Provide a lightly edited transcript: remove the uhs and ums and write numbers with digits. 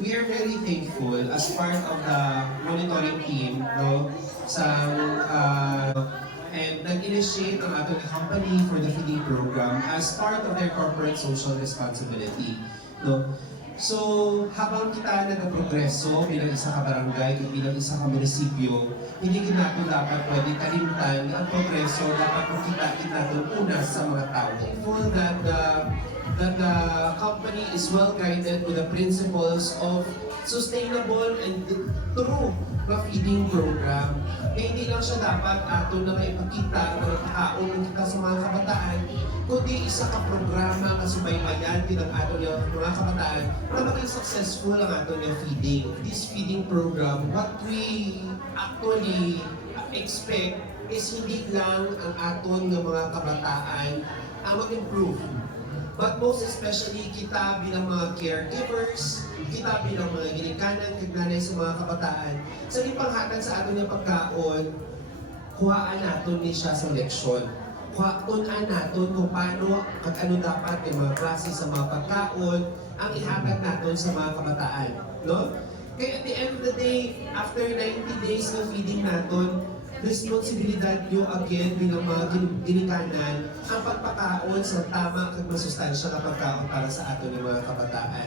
we are very thankful as part of the monitoring team, no, sa and nag-initiate ang ating company for the feeding program as part of their corporate social responsibility, no. So, habang kita nag-progreso bilang isa ka barangay, bilang isa ka munisipyo, hindi natin dapat pwede kalimtan ang progreso, dapat makita natin una sa mga tao. Thankful that the company is well guided with the principles of sustainable and true na feeding program. Kaya hindi lang siya dapat ato na maipakita ng tao ng kita sa mga kabataan, kundi isa ka programa na subaybayan din ang ato ng mga kabataan na maging successful ang ato ng feeding. This feeding program, what we actually expect is hindi lang ang aton ng mga kabataan ang mag-improve. But most especially, kita bilang mga caregivers, kita bilang mga ginikanan, kagnanay sa mga kabataan, sa ipanghatag sa ato niya pagkaon, kuhaan natin ni siya sa leksyon. Kuhaan natin kung paano at ano dapat yung mga klase sa mga pagkaon ang ihatag natin sa mga kabataan. No? Kaya at the end of the day, after 90 days na feeding natin, responsibilidad nyo again bilang mga ginikanan ang pagpakaon sa tama at masustansya na pagkaon para sa ato ng mga kabataan.